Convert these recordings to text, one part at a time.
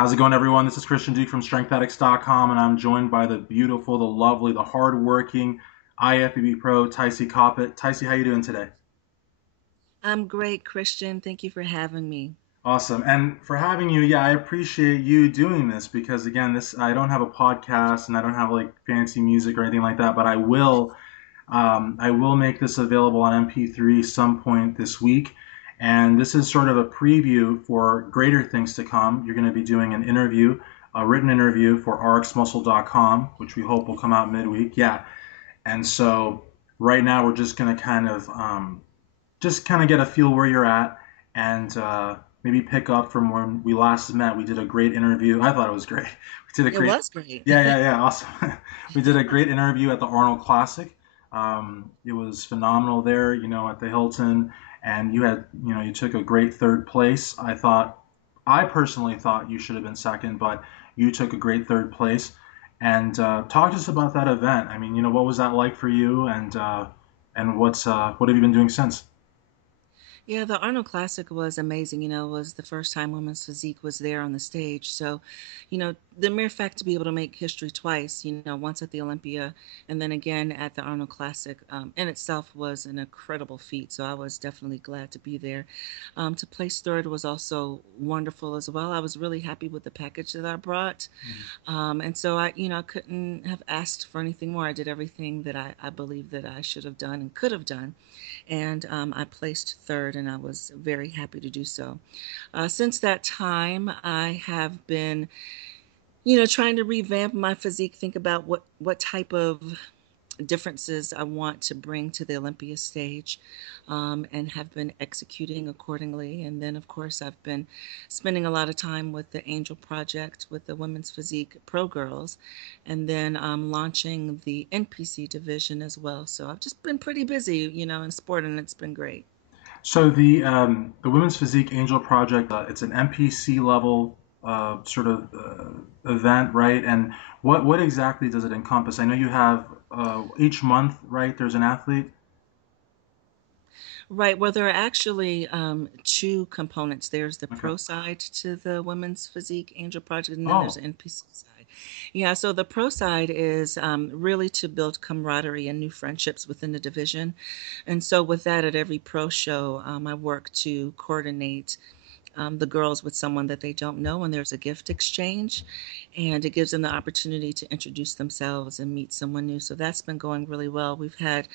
How's it going, everyone? This is Christian Duke from StrengthAddicts.com, and I'm joined by the beautiful, the lovely, the hardworking IFBB Pro, TYCIE COPPETT. TYCIE, how you doing today? I'm great, Christian. Thank you for having me. Awesome. And for having you, yeah, I appreciate you doing this because again, this I don't have a podcast and I don't have like fancy music or anything like that, but I will make this available on MP3 some point this week. And this is sort of a preview for greater things to come. You're going to be doing an interview, a written interview for rxmuscle.com, which we hope will come out midweek. Yeah. And so right now we're just going to kind of get a feel where you're at and maybe pick up from when we last met. We did a great interview. I thought it was great. We did a It great, was great. yeah, yeah, yeah, awesome. We did a great interview at the Arnold Classic. It was phenomenal there, at the Hilton, and you took a great third place. I personally thought you should have been second, but you took a great third place. And talk to us about that event. I mean, what was that like for you, and what have you been doing since? Yeah, the Arnold Classic was amazing. It was the first time women's physique was there on the stage. So, the mere fact to be able to make history twice, once at the Olympia and then again at the Arnold Classic, in itself was an incredible feat. So I was definitely glad to be there. To place third was also wonderful as well. I was really happy with the package that I brought. And so I couldn't have asked for anything more. I did everything that I believe that I should have done and could have done. And I placed third, and I was very happy to do so. Since that time, I have been, trying to revamp my physique, think about what type of differences I want to bring to the Olympia stage, and have been executing accordingly. And then, of course, I've been spending a lot of time with the Angel Project with the Women's Physique Pro Girls, and then launching the NPC division as well. So I've just been pretty busy, in sport, and it's been great. So the Women's Physique Angel Project, it's an MPC level sort of event, right? And what exactly does it encompass? I know you have each month, right? There's an athlete. Right. Well, there are actually two components. There's the Okay. pro side to the Women's Physique Angel Project, and then there's Oh, the NPC side. Yeah, so the pro side is really to build camaraderie and new friendships within the division. And so, with that, at every pro show, I work to coordinate the girls with someone that they don't know, and there's a gift exchange, and it gives them the opportunity to introduce themselves and meet someone new. So that's been going really well. We've had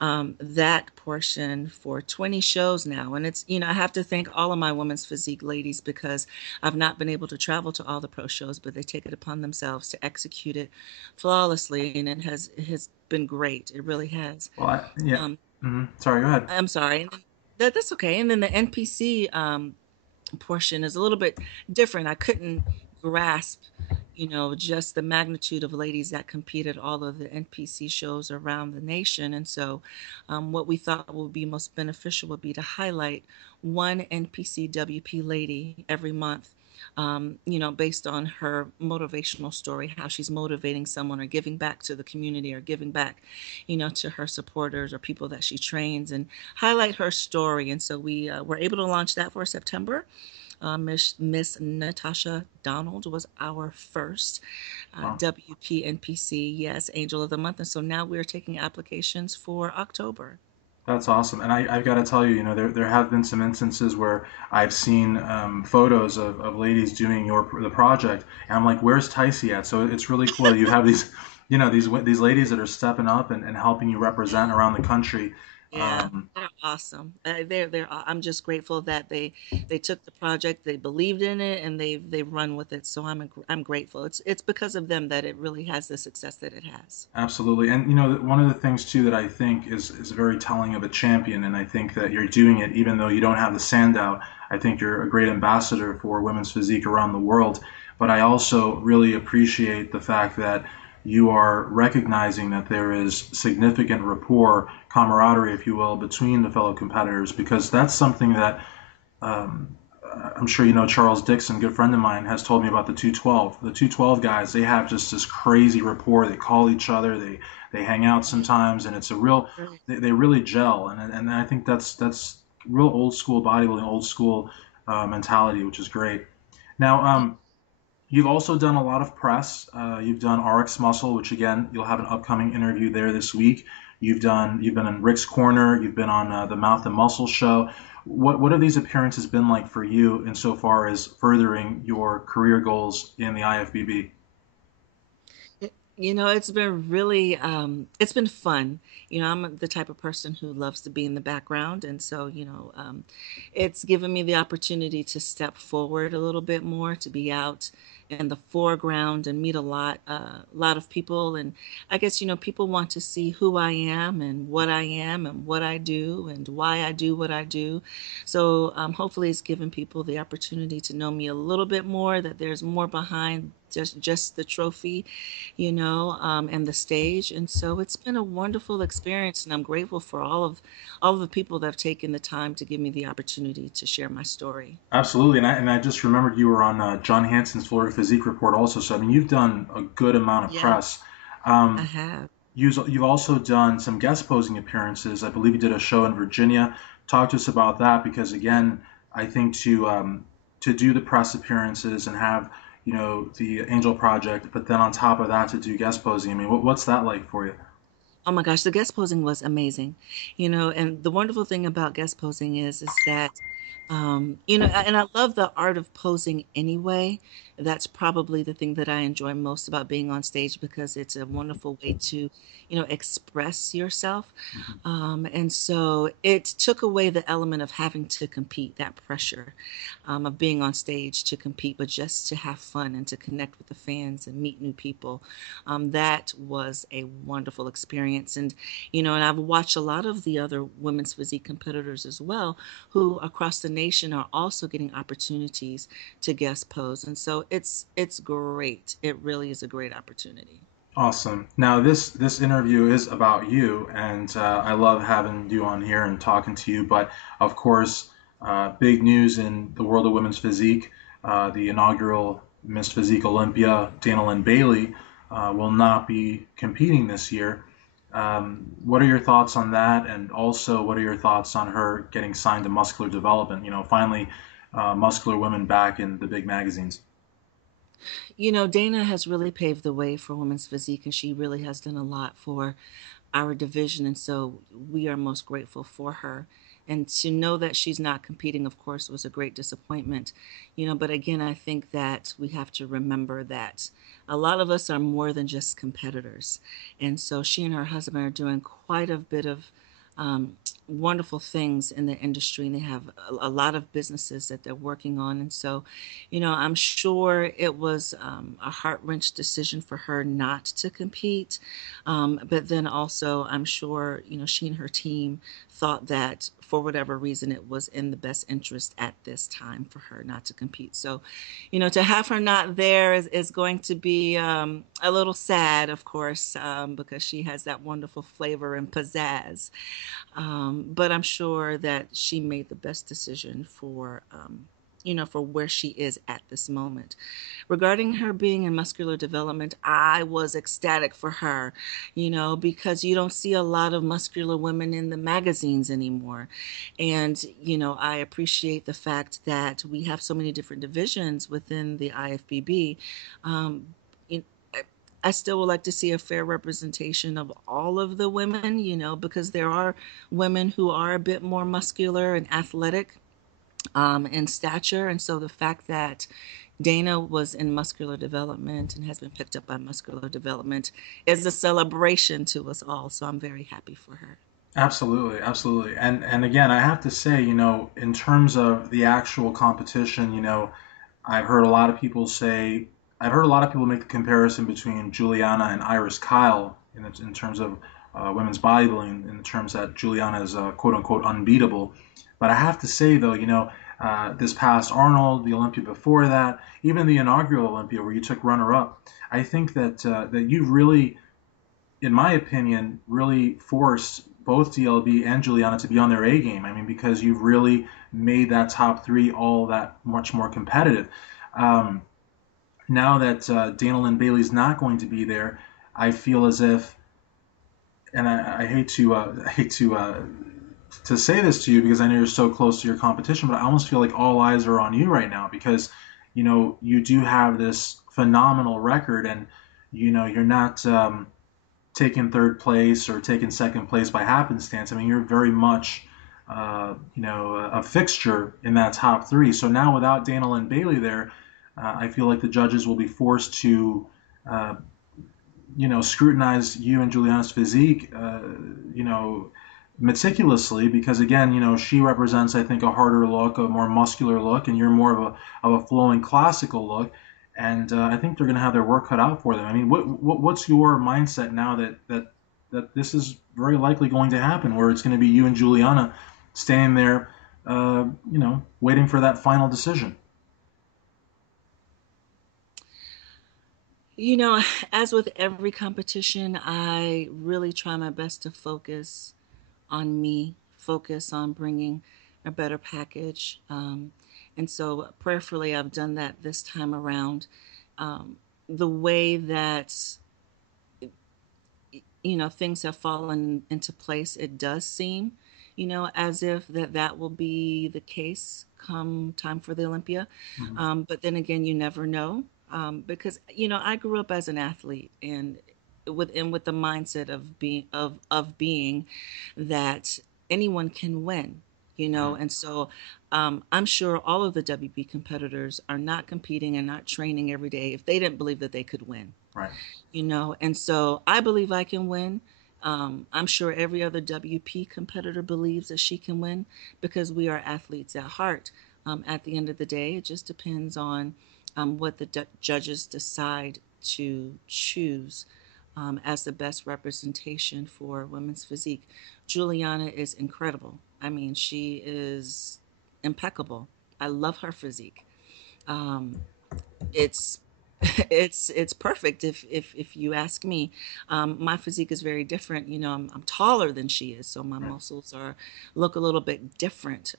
that portion for 20 shows now, and I have to thank all of my women's physique ladies because I've not been able to travel to all the pro shows, but they take it upon themselves to execute it flawlessly, and it has been great. It really has. well, yeah. Um, Sorry, go ahead. I'm sorry. That's okay. And then the NPC portion is a little bit different. I couldn't grasp, just the magnitude of ladies that compete at all of the NPC shows around the nation. And so, what we thought would be most beneficial would be to highlight one NPC WP lady every month. Based on her motivational story, how she's motivating someone or giving back to the community or giving back, to her supporters or people that she trains and highlight her story. And so we were able to launch that for September. Miss Natasha Donald was our first Wow. WPNPC, yes, Angel of the Month. And so now we're taking applications for October. That's awesome. And I've got to tell you, there have been some instances where I've seen photos of ladies doing the project, and I'm like, where's Tycee at? So it's really cool that you have these, these ladies that are stepping up and helping you represent around the country. Yeah, Um, they're awesome. I'm just grateful that they took the project, they believed in it, and they've run with it. So I'm grateful. It's because of them that it really has the success that it has. Absolutely. And one of the things too that I think is very telling of a champion, and I think that you're doing it even though you don't have the sandout. I think you're a great ambassador for women's physique around the world. But I also really appreciate the fact that you are recognizing that there is significant rapport, camaraderie, if you will, between the fellow competitors, because that's something that um, I'm sure you know Charles Dixon, a good friend of mine, has told me about the 212. The 212 guys, they have just this crazy rapport. They call each other. They hang out Yeah, sometimes, and it's a real. right. They really gel, and I think that's real old school bodybuilding, old school mentality, which is great. Now, You've also done a lot of press. You've done RX Muscle, which again you'll have an upcoming interview there this week. You've been in Rick's Corner. You've been on the Mouth and Muscle show. What have these appearances been like for you insofar as furthering your career goals in the IFBB? It's been really, it's been fun. I'm the type of person who loves to be in the background. And so, it's given me the opportunity to step forward a little bit more, to be out in the foreground and meet a lot of people. And I guess, people want to see who I am and what I do and why I do what I do. So, hopefully it's given people the opportunity to know me a little bit more, that there's more behind just the trophy, and the stage. And so it's been a wonderful experience, and I'm grateful for all of the people that have taken the time to give me the opportunity to share my story. Absolutely, and I just remembered you were on John Hanson's Florida Physique Report also. So I mean, you've done a good amount of Yeah, press. I Um, have. you've also done some guest posing appearances. I believe you did a show in Virginia. Talk to us about that because again, I think to do the press appearances and have the Angel Project, but then on top of that to do guest posing. I mean, what's that like for you? Oh my gosh, the guest posing was amazing. And the wonderful thing about guest posing is that, and I love the art of posing anyway. That's probably the thing that I enjoy most about being on stage, because it's a wonderful way to, express yourself. And so it took away the element of having to compete, that pressure, of being on stage to compete, but just to have fun and to connect with the fans and meet new people. That was a wonderful experience. And I've watched a lot of the other women's physique competitors as well, who across the nation are also getting opportunities to guest pose. And so it's great. It really is a great opportunity. Awesome. Now this interview is about you, and I love having you on here and talking to you. But of course, big news in the world of women's physique: the inaugural Miss Physique Olympia, Dana Lynn Bailey, will not be competing this year. What are your thoughts on that? And also, what are your thoughts on her getting signed to Muscular Development? Finally, muscular women back in the big magazines. Dana has really paved the way for women's physique, and she really has done a lot for our division. And so we are most grateful for her. And to know that she's not competing, of course, was a great disappointment. But again, I think that we have to remember that a lot of us are more than just competitors. And so she and her husband are doing quite a bit of um, wonderful things in the industry, and they have a lot of businesses that they're working on. And so, I'm sure it was a heart wrench decision for her not to compete. But then also, I'm sure, she and her team thought that for whatever reason, it was in the best interest at this time for her not to compete. So, to have her not there is going to be a little sad, of course, because she has that wonderful flavor and pizzazz. But I'm sure that she made the best decision for where she is at this moment. Regarding her being in muscular development, I was ecstatic for her, because you don't see a lot of muscular women in the magazines anymore. And, I appreciate the fact that we have so many different divisions within the IFBB. Um, it, I still would like to see a fair representation of all of the women, because there are women who are a bit more muscular and athletic in stature. And so the fact that Dana was in muscular development and has been picked up by muscular development is a celebration to us all. So I'm very happy for her. Absolutely, absolutely. And again, I have to say, in terms of the actual competition, I've heard a lot of people say, I've heard a lot of people make the comparison between Juliana and Iris Kyle in terms of women's bodybuilding, in terms that Juliana is quote unquote unbeatable. But I have to say, though, this past Arnold, the Olympia before that, even the inaugural Olympia where you took runner up, I think that you really, in my opinion, really forced both DLB and Juliana to be on their A game. I mean, because you've really made that top three all that much more competitive. Um, Now that Dana Lynn Bailey's not going to be there, I feel as if, and I hate to say this to you because I know you're so close to your competition, but I almost feel like all eyes are on you right now because you do have this phenomenal record, and you're not taking third place or taking second place by happenstance. I mean, you're very much a fixture in that top three. So now without Dana Lynn Bailey there, I feel like the judges will be forced to uh, scrutinize you and Juliana's physique, meticulously, because again, she represents, I think, a harder look, a more muscular look, and you're more of a flowing classical look. And I think they're going to have their work cut out for them. I mean, what's your mindset now that this is very likely going to happen, where it's going to be you and Juliana standing there, waiting for that final decision? You know, as with every competition, I really try my best to focus on me, focus on bringing a better package. And so, prayerfully, I've done that this time around. The way that things have fallen into place, it does seem, as if that will be the case come time for the Olympia. Mm-hmm. But then again, you never know, because I grew up as an athlete, and with the mindset of being that anyone can win. Right. And so I'm sure all of the WB competitors are not competing and not training every day if they didn't believe that they could win. Right. And so I believe I can win. I'm sure every other WP competitor believes that she can win, because we are athletes at heart. At the end of the day, it just depends on what the judges decide to choose as the best representation for women's physique. Juliana is incredible. I mean, she is impeccable. I love her physique. Um, it's it's perfect if you ask me. My physique is very different. I'm taller than she is, so my Right. muscles are look a little bit different.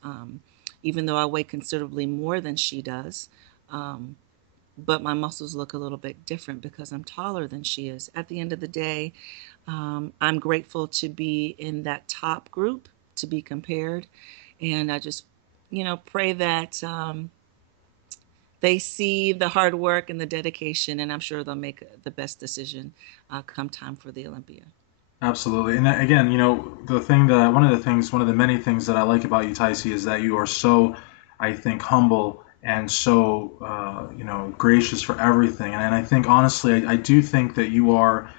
Even though I weigh considerably more than she does, um, but my muscles look a little bit different because I'm taller than she is. At the end of the day, I'm grateful to be in that top group, to be compared, and I just pray that they see the hard work and the dedication, and I'm sure they'll make the best decision come time for the Olympia. Absolutely. And again, one of the many things that I like about you, Tycee, is that you are so, I think, humble and so, gracious for everything. And I think, honestly, I do think that you are,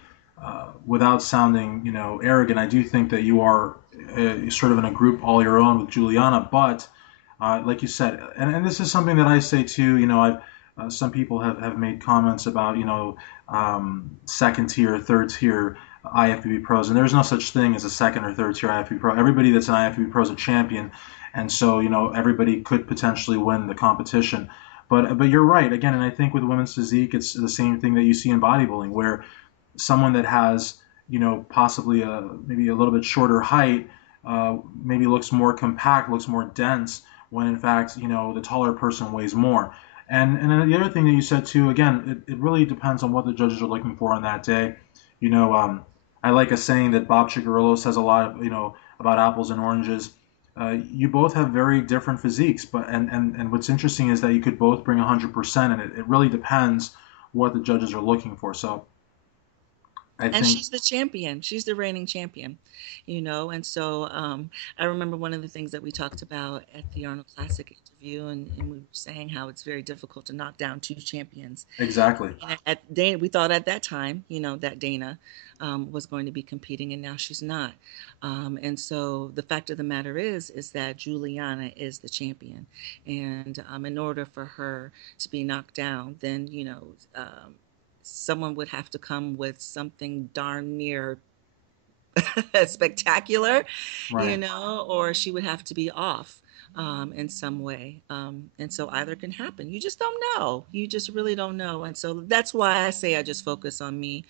without sounding, arrogant, I do think that you are sort of in a group all your own with Juliana. But, like you said, and this is something that I say too, some people have made comments about, second tier, third tier IFBB pros, and there's no such thing as a second or third tier IFBB pro. Everybody that's an IFBB pro is a champion, and so everybody could potentially win the competition. But you're right again, and I think with women's physique, it's the same thing that you see in bodybuilding, where someone that has possibly maybe a little bit shorter height maybe looks more compact, looks more dense, when in fact the taller person weighs more. And then the other thing that you said too, again, it really depends on what the judges are looking for on that day. You know, I like a saying that Bob Chigarillo says a lot of, about apples and oranges. You both have very different physiques, but and what's interesting is that you could both bring 100%, and it really depends what the judges are looking for. So I And think she's the champion. She's the reigning champion. And so I remember one of the things that we talked about at the Arnold Classic interview, and we were saying how it's very difficult to knock down two champions. exactly. And at Dana, we thought at that time, that Dana was going to be competing, and now she's not. And so the fact of the matter is that Juliana is the champion, and in order for her to be knocked down, then someone would have to come with something darn near spectacular, Right. or she would have to be off in some way. And so either can happen. You just don't know. You just really don't know. And so that's why I say I just focus on me,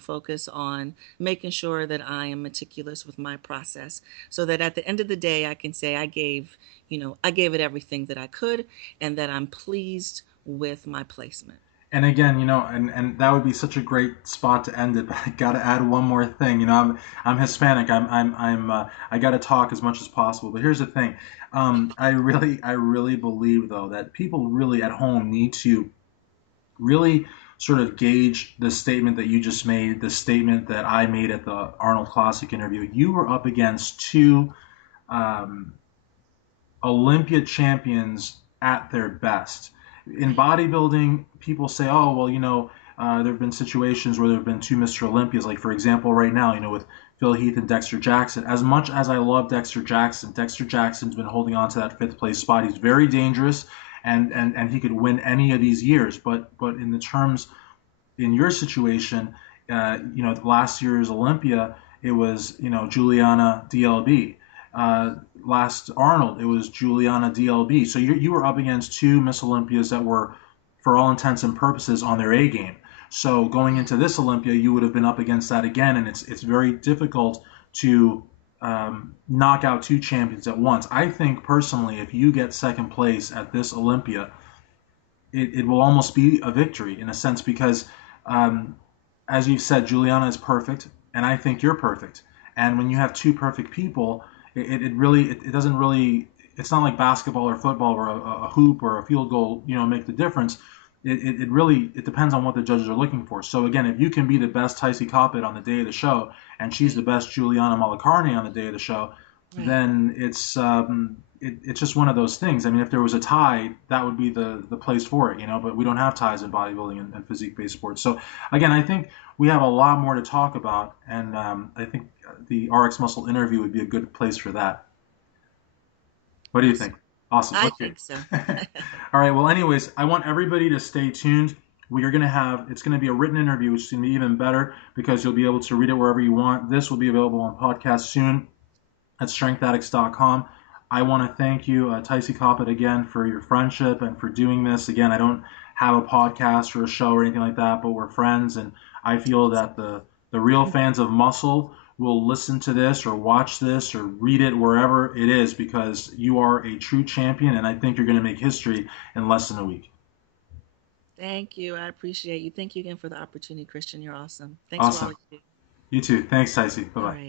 focus on making sure that I am meticulous with my process, so that at the end of the day, I can say I gave it everything that I could, and that I'm pleased with my placement. And again, and that would be such a great spot to end it. But I got to add one more thing. I'm Hispanic. I got to talk as much as possible. But here's the thing. I really believe though that people really at home need to really sort of gauge the statement that you just made, the statement that I made at the Arnold Classic interview. You were up against two um, Olympia champions at their best. In Right. bodybuilding, people say, oh, well, there have been situations where there have been two Mr. Olympias. Like, for example, right now, with Phil Heath and Dexter Jackson. As much as I love Dexter Jackson's been holding on to that fifth place spot. He's very dangerous, and he could win any of these years. But in the terms in your situation, last year's Olympia, it was, Juliana DLB. Last Arnold, it was Juliana DLB. So you were up against two Miss Olympias that were, for all intents and purposes, on their A game. So going into this Olympia, you would have been up against that again, and it's very difficult to knock out two champions at once. I think personally, if you get second place at this Olympia, it will almost be a victory in a sense because, um, as you've said, Juliana is perfect, and I think you're perfect. And when you have two perfect people, it doesn't really, it's not like basketball or football where a hoop or a field goal make the difference. It really it depends on what the judges are looking for. So again, if you can be the best TYCIE Coppett on the day of the show, and she's the Right. best Juliana Malacarne on the day of the show, Right. then it's just one of those things. I mean, if there was a tie, that would be the place for it, But we don't have ties in bodybuilding and physique-based sports. So again, I think we have a lot more to talk about, and I think the RX Muscle interview would be a good place for that. What do you Awesome. think? Awesome. I Okay. think so. All right. Well, anyways, I want everybody to stay tuned. We are going to have, it's going to be a written interview, which is going to be even better because you'll be able to read it wherever you want. This will be available on podcast soon at strengthaddicts.com. I want to thank you, TYCIE Coppett, again for your friendship and for doing this. Again, I don't have a podcast or a show or anything like that, but we're friends, and I feel that the real fans of muscle will listen to this or watch this or read it wherever it is because you are a true champion, and I think you're going to make history in less than a week. Thank you. I appreciate you. Thank you again for the opportunity, Christian. You're awesome. Thanks for all Awesome. you do. You too. Thanks, TYCIE. Bye All bye. right.